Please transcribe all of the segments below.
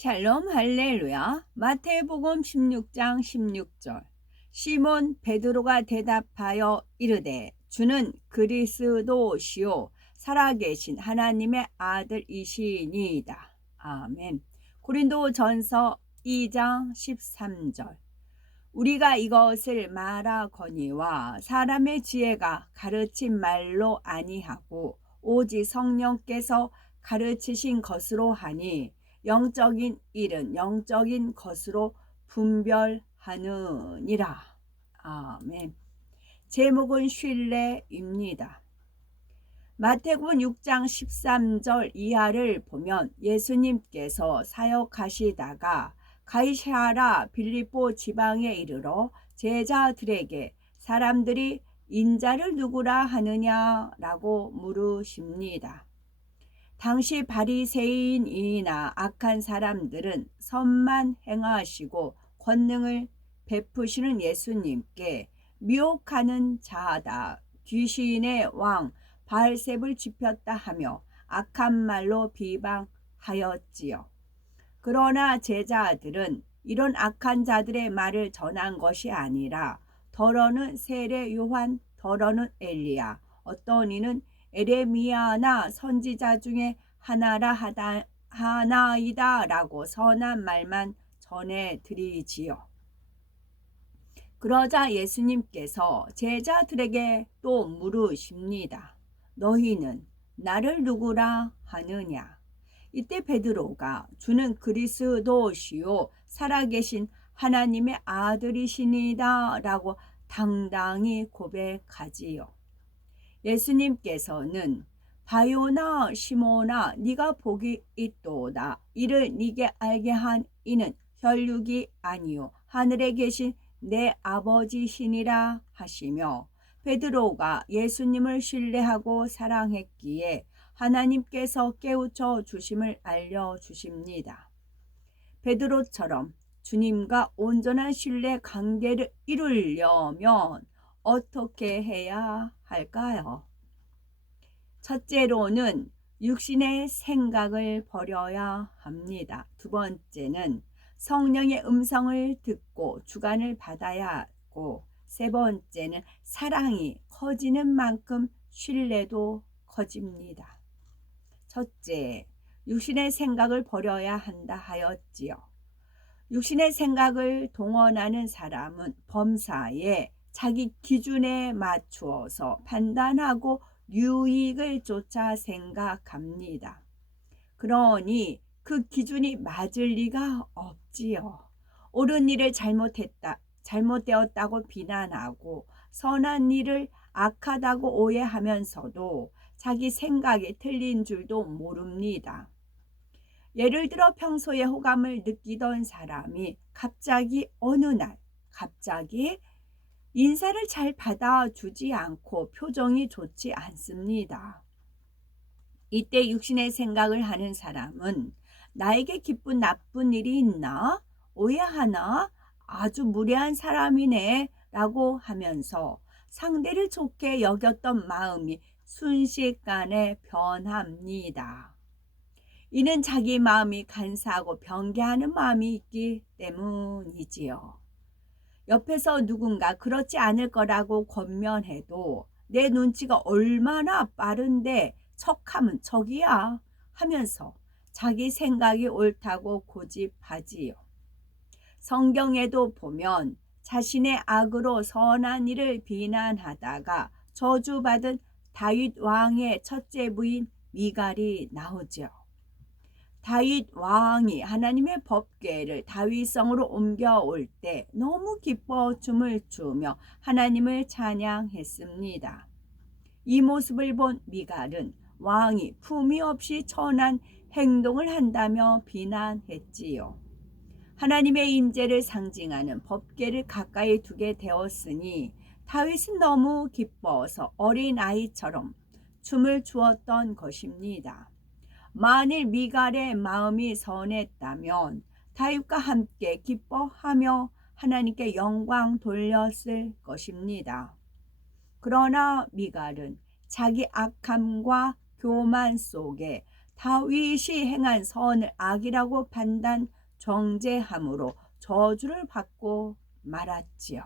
샬롬 할렐루야. 마태복음 16장 16절. 시몬 베드로가 대답하여 이르되 주는 그리스도시요 살아계신 하나님의 아들이시니이다. 아멘. 고린도전서 2장 13절. 우리가 이것을 말하거니와 사람의 지혜가 가르친 말로 아니하고 오직 성령께서 가르치신 것으로 하니 영적인 일은 영적인 것으로 분별하느니라. 아멘. 제목은 신뢰입니다. 마태복음 6장 13절 이하를 보면 예수님께서 사역하시다가 가이사랴 빌립보 지방에 이르러 제자들에게 사람들이 인자를 누구라 하느냐라고 물으십니다. 당시 바리새인이나 악한 사람들은 선만 행하시고 권능을 베푸시는 예수님께 미혹하는 자다, 귀신의 왕 바알셉을 짚었다 하며 악한 말로 비방하였지요. 그러나 제자들은 이런 악한 자들의 말을 전한 것이 아니라 더러는 세례 요한, 더러는 엘리야, 어떤 이는 에레미야나 선지자 중에 하나이다 라고 선한 말만 전해드리지요. 그러자 예수님께서 제자들에게 또 물으십니다. 너희는 나를 누구라 하느냐? 이때 베드로가 주는 그리스도시요 살아계신 하나님의 아들이시니다 라고 당당히 고백하지요. 예수님께서는 바요나 시몬아 네가 복이 있도다. 이를 네게 알게 한 이는 혈육이 아니요 하늘에 계신 내 아버지시니라 하시며, 베드로가 예수님을 신뢰하고 사랑했기에 하나님께서 깨우쳐 주심을 알려주십니다. 베드로처럼 주님과 온전한 신뢰 관계를 이루려면 어떻게 해야 할까요? 첫째로는 육신의 생각을 버려야 합니다. 두 번째는 성령의 음성을 듣고 주관을 받아야 하고, 세 번째는 사랑이 커지는 만큼 신뢰도 커집니다. 첫째, 육신의 생각을 버려야 한다 하였지요. 육신의 생각을 동원하는 사람은 범사에 자기 기준에 맞추어서 판단하고 유익을 쫓아 생각합니다. 그러니 그 기준이 맞을 리가 없지요. 옳은 일을 잘못되었다고 비난하고 선한 일을 악하다고 오해하면서도 자기 생각이 틀린 줄도 모릅니다. 예를 들어 평소에 호감을 느끼던 사람이 갑자기 어느 날 인사를 잘 받아주지 않고 표정이 좋지 않습니다. 이때 육신의 생각을 하는 사람은 나에게 기쁜 나쁜 일이 있나? 오해하나? 아주 무례한 사람이네 라고 하면서 상대를 좋게 여겼던 마음이 순식간에 변합니다. 이는 자기 마음이 간사하고 변개하는 마음이 있기 때문이지요. 옆에서 누군가 그렇지 않을 거라고 권면해도 내 눈치가 얼마나 빠른데 척하면 척이야 하면서 자기 생각이 옳다고 고집하지요. 성경에도 보면 자신의 악으로 선한 일을 비난하다가 저주받은 다윗 왕의 첫째 부인 미갈이 나오죠. 다윗 왕이 하나님의 법궤를 다윗성으로 옮겨올 때 너무 기뻐 춤을 추며 하나님을 찬양했습니다. 이 모습을 본 미갈은 왕이 품위 없이 천한 행동을 한다며 비난했지요. 하나님의 임재를 상징하는 법궤를 가까이 두게 되었으니 다윗은 너무 기뻐서 어린아이처럼 춤을 추었던 것입니다. 만일 미갈의 마음이 선했다면 다윗과 함께 기뻐하며 하나님께 영광 돌렸을 것입니다. 그러나 미갈은 자기 악함과 교만 속에 다윗이 행한 선을 악이라고 판단 정죄함으로 저주를 받고 말았지요.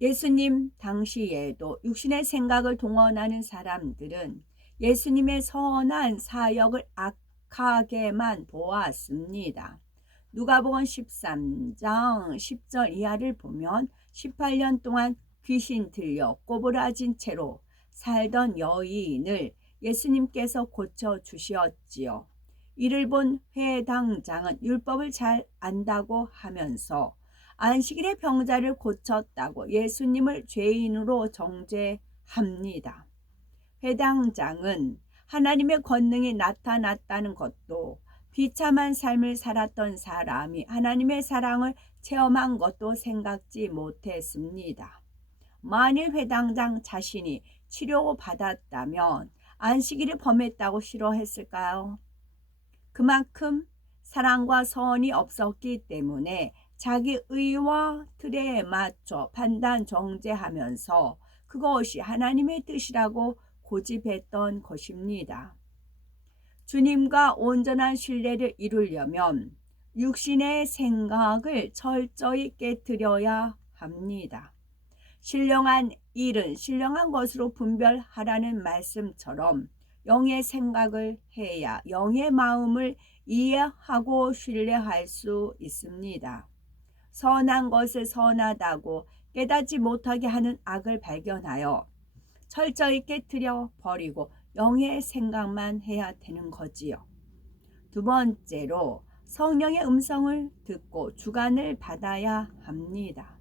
예수님 당시에도 육신의 생각을 동원하는 사람들은 예수님의 선한 사역을 악하게만 보았습니다. 누가복음 13장 10절 이하를 보면 18년 동안 귀신 들려 꼬부라진 채로 살던 여인을 예수님께서 고쳐주셨지요. 이를 본 회당장은 율법을 잘 안다고 하면서 안식일에 병자를 고쳤다고 예수님을 죄인으로 정죄합니다. 회당장은 하나님의 권능이 나타났다는 것도, 비참한 삶을 살았던 사람이 하나님의 사랑을 체험한 것도 생각지 못했습니다. 만일 회당장 자신이 치료받았다면 안식일을 범했다고 싫어했을까요? 그만큼 사랑과 선이 없었기 때문에 자기 의와 틀에 맞춰 판단 정죄하면서 그것이 하나님의 뜻이라고 고집했던 것입니다. 주님과 온전한 신뢰를 이루려면 육신의 생각을 철저히 깨뜨려야 합니다. 신령한 일은 신령한 것으로 분별하라는 말씀처럼 영의 생각을 해야 영의 마음을 이해하고 신뢰할 수 있습니다. 선한 것을 선하다고 깨닫지 못하게 하는 악을 발견하여 철저히 깨뜨려 버리고 영의 생각만 해야 되는 거지요. 두 번째로 성령의 음성을 듣고 주관을 받아야 합니다.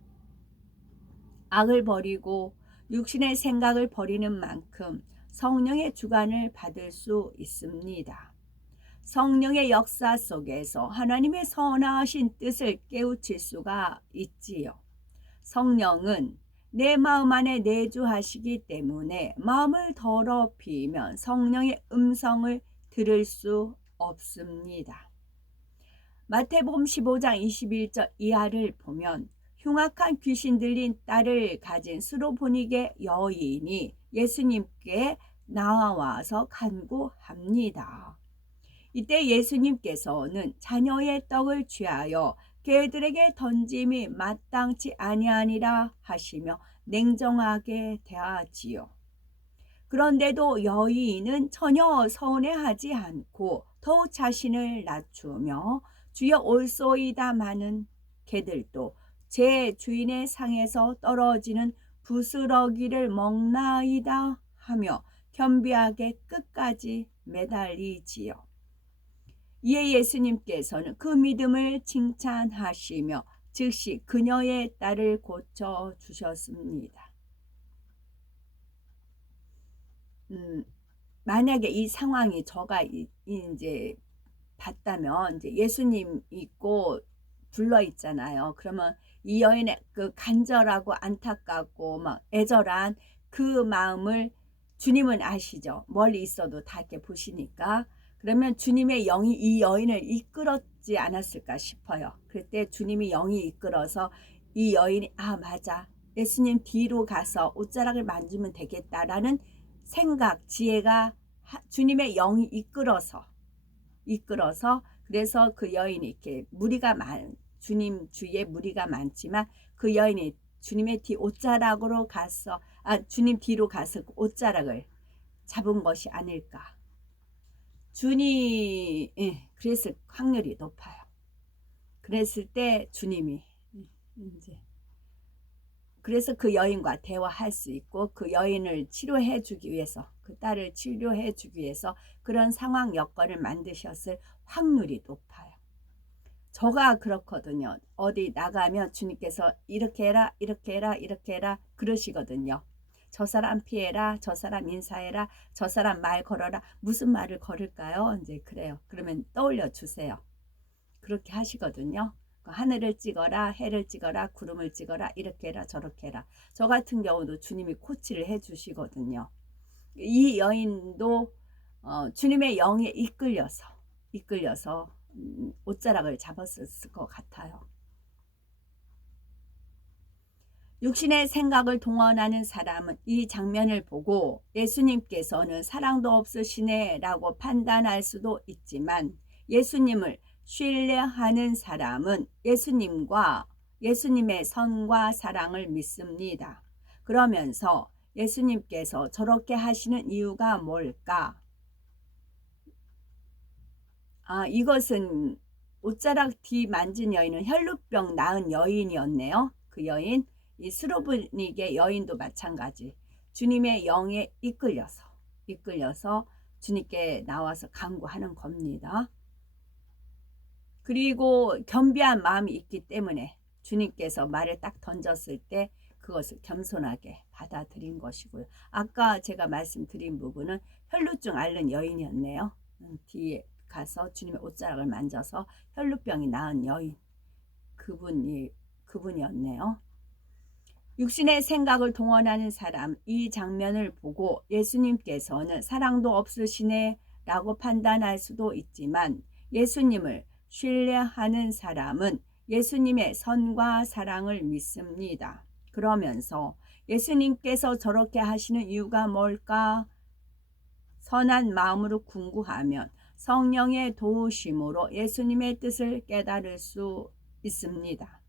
악을 버리고 육신의 생각을 버리는 만큼 성령의 주관을 받을 수 있습니다. 성령의 역사 속에서 하나님의 선하신 뜻을 깨우칠 수가 있지요. 성령은 내 마음 안에 내주하시기 때문에 마음을 더럽히면 성령의 음성을 들을 수 없습니다. 마태복음 15장 21절 이하를 보면 흉악한 귀신 들린 딸을 가진 스로보니게 여인이 예수님께 나와서 간구합니다. 이때 예수님께서는 자녀의 떡을 취하여 개들에게 던짐이 마땅치 아니하니라 하시며 냉정하게 대하지요. 그런데도 여인은 전혀 서운해하지 않고 더욱 자신을 낮추며 주여 올소이다마는 개들도 제 주인의 상에서 떨어지는 부스러기를 먹나이다 하며 겸비하게 끝까지 매달리지요. 이에 예수님께서는 그 믿음을 칭찬하시며 즉시 그녀의 딸을 고쳐주셨습니다. 만약에 이 상황이 저가 이제 봤다면, 이제 예수님 있고 불러 있잖아요. 그러면 이 여인의 그 간절하고 안타깝고 막 애절한 그 마음을 주님은 아시죠. 멀리 있어도 다 이렇게 보시니까. 그러면 주님의 영이 이 여인을 이끌었지 않았을까 싶어요. 그때 주님이 영이 이끌어서 이 여인이 맞아, 예수님 뒤로 가서 옷자락을 만지면 되겠다라는 생각, 지혜가 주님의 영이 이끌어서 그래서 그 여인이 이렇게 주님 주위에 무리가 많지만 그 여인이 주님의 뒤 옷자락으로 가서 주님 뒤로 가서 그 옷자락을 잡은 것이 아닐까. 그랬을 확률이 높아요. 그랬을 때 주님이 이제 그래서 그 여인과 대화할 수 있고 그 여인을 치료해 주기 위해서, 그 딸을 치료해 주기 위해서 그런 상황 여건을 만드셨을 확률이 높아요. 저가 그렇거든요. 어디 나가면 주님께서 이렇게 해라, 이렇게 해라, 이렇게 해라 그러시거든요. 저 사람 피해라, 저 사람 인사해라, 저 사람 말 걸어라. 무슨 말을 걸을까요? 이제 그래요. 그러면 떠올려 주세요. 그렇게 하시거든요. 하늘을 찍어라, 해를 찍어라, 구름을 찍어라, 이렇게 해라, 저렇게 해라. 저 같은 경우도 주님이 코치를 해주시거든요. 이 여인도 주님의 영에 이끌려서 옷자락을 잡았을 것 같아요. 육신의 생각을 동원하는 사람은 이 장면을 보고 예수님께서는 사랑도 없으시네 라고 판단할 수도 있지만, 예수님을 신뢰하는 사람은 예수님과 예수님의 선과 사랑을 믿습니다. 그러면서 예수님께서 저렇게 하시는 이유가 뭘까? 이것은 옷자락 뒤 만진 여인은 혈루병 나은 여인이었네요. 그 여인, 이 스로브닉의 여인도 마찬가지. 주님의 영에 이끌려서 주님께 나와서 간구하는 겁니다. 그리고 겸비한 마음이 있기 때문에 주님께서 말을 딱 던졌을 때 그것을 겸손하게 받아들인 것이고요. 아까 제가 말씀드린 부분은 혈루증 앓는 여인이었네요. 뒤에 가서 주님의 옷자락을 만져서 혈루병이 나은 여인, 그분이었네요. 육신의 생각을 동원하는 사람, 이 장면을 보고 예수님께서는 사랑도 없으시네 라고 판단할 수도 있지만, 예수님을 신뢰하는 사람은 예수님의 선과 사랑을 믿습니다. 그러면서 예수님께서 저렇게 하시는 이유가 뭘까? 선한 마음으로 궁구하면 성령의 도우심으로 예수님의 뜻을 깨달을 수 있습니다.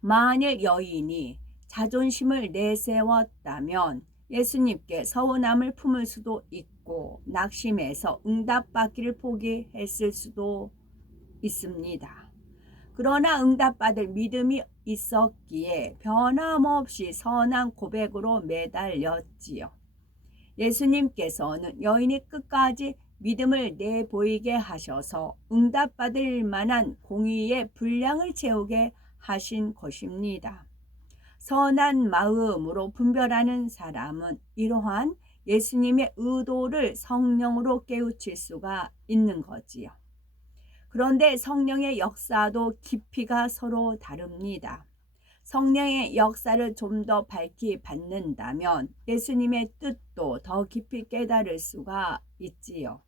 만일 여인이 자존심을 내세웠다면 예수님께 서운함을 품을 수도 있고, 낙심해서 응답받기를 포기했을 수도 있습니다. 그러나 응답받을 믿음이 있었기에 변함없이 선한 고백으로 매달렸지요. 예수님께서는 여인이 끝까지 믿음을 내보이게 하셔서 응답받을 만한 공의의 분량을 채우게 하신 것입니다. 선한 마음으로 분별하는 사람은 이러한 예수님의 의도를 성령으로 깨우칠 수가 있는 거지요. 그런데 성령의 역사도 깊이가 서로 다릅니다. 성령의 역사를 좀 더 밝히 받는다면 예수님의 뜻도 더 깊이 깨달을 수가 있지요.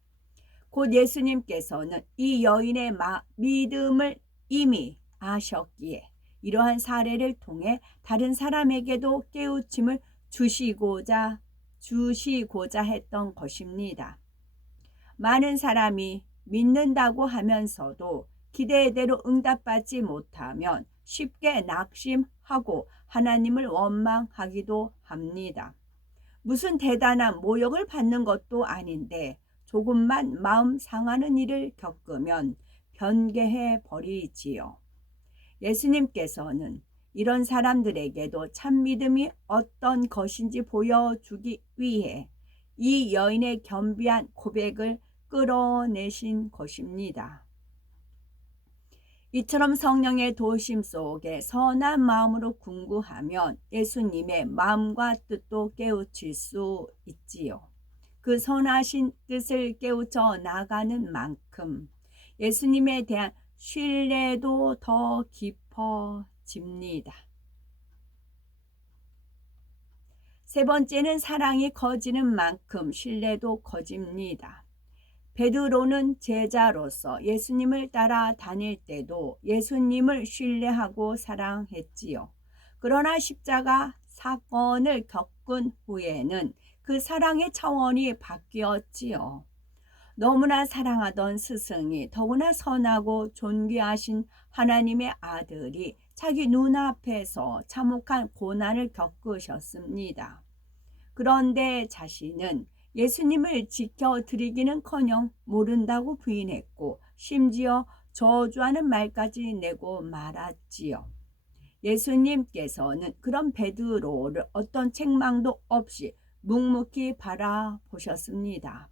곧 예수님께서는 이 여인의 믿음을 이미 아셨기에 이러한 사례를 통해 다른 사람에게도 깨우침을 주시고자 했던 것입니다. 많은 사람이 믿는다고 하면서도 기대대로 응답받지 못하면 쉽게 낙심하고 하나님을 원망하기도 합니다. 무슨 대단한 모욕을 받는 것도 아닌데 조금만 마음 상하는 일을 겪으면 변개해 버리지요. 예수님께서는 이런 사람들에게도 참 믿음이 어떤 것인지 보여주기 위해 이 여인의 겸비한 고백을 끌어내신 것입니다. 이처럼 성령의 도우심 속에 선한 마음으로 궁구하면 예수님의 마음과 뜻도 깨우칠 수 있지요. 그 선하신 뜻을 깨우쳐 나가는 만큼 예수님에 대한 신뢰도 더 깊어집니다. 세 번째는 사랑이 커지는 만큼 신뢰도 커집니다. 베드로는 제자로서 예수님을 따라 다닐 때도 예수님을 신뢰하고 사랑했지요. 그러나 십자가 사건을 겪은 후에는 그 사랑의 차원이 바뀌었지요. 너무나 사랑하던 스승이 더구나 선하고 존귀하신 하나님의 아들이 자기 눈앞에서 참혹한 고난을 겪으셨습니다. 그런데 자신은 예수님을 지켜드리기는커녕 모른다고 부인했고 심지어 저주하는 말까지 내고 말았지요. 예수님께서는 그런 베드로를 어떤 책망도 없이 묵묵히 바라보셨습니다.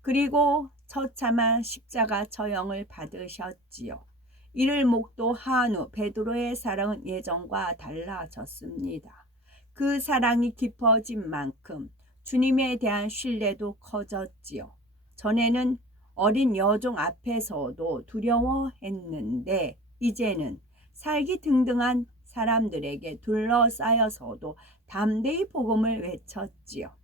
그리고 처참한 십자가 처형을 받으셨지요. 이를 목도한 후 베드로의 사랑은 예전과 달라졌습니다. 그 사랑이 깊어진 만큼 주님에 대한 신뢰도 커졌지요. 전에는 어린 여종 앞에서도 두려워했는데 이제는 살기 등등한 사람들에게 둘러싸여서도 담대히 복음을 외쳤지요.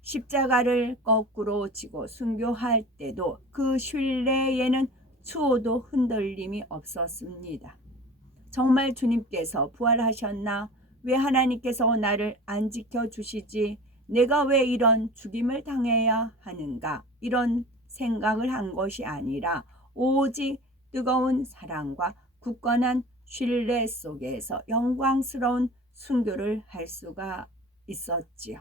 십자가를 거꾸로 지고 순교할 때도 그 신뢰에는 추호도 흔들림이 없었습니다. 정말 주님께서 부활하셨나? 왜 하나님께서 나를 안 지켜주시지? 내가 왜 이런 죽임을 당해야 하는가? 이런 생각을 한 것이 아니라 오직 뜨거운 사랑과 굳건한 신뢰 속에서 영광스러운 순교를 할 수가 있었지요.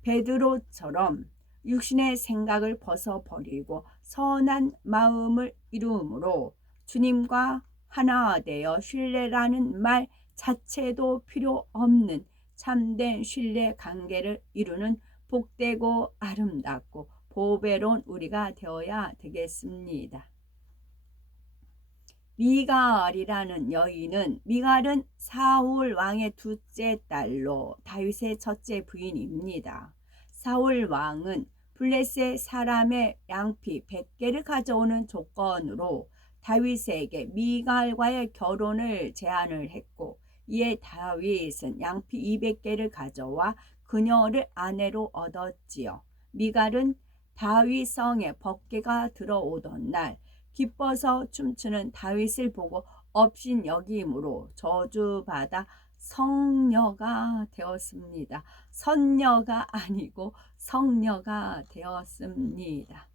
베드로처럼 육신의 생각을 벗어버리고 선한 마음을 이루므로 주님과 하나 되어 신뢰라는 말 자체도 필요 없는 참된 신뢰 관계를 이루는 복되고 아름답고 보배로운 우리가 되어야 되겠습니다. 미갈이라는 여인은, 미갈은 사울 왕의 둘째 딸로 다윗의 첫째 부인입니다. 사울 왕은 블레셋 사람의 양피 100개를 가져오는 조건으로 다윗에게 미갈과의 결혼을 제안을 했고, 이에 다윗은 양피 200개를 가져와 그녀를 아내로 얻었지요. 미갈은 다윗 성에 법궤가 들어오던 날 기뻐서 춤추는 다윗을 보고 업신여김으로 저주받아 성녀가 되었습니다. 선녀가 아니고 성녀가 되었습니다.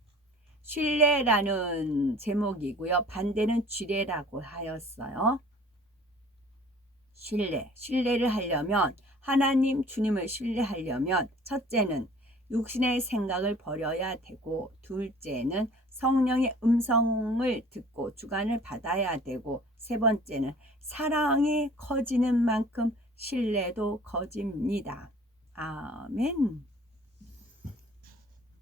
신뢰라는 제목이고요. 반대는 지뢰라고 하였어요. 신뢰를 하려면, 하나님 주님을 신뢰하려면 첫째는 육신의 생각을 버려야 되고, 둘째는 성령의 음성을 듣고 주관을 받아야 되고, 세 번째는 사랑이 커지는 만큼 신뢰도 커집니다. 아멘.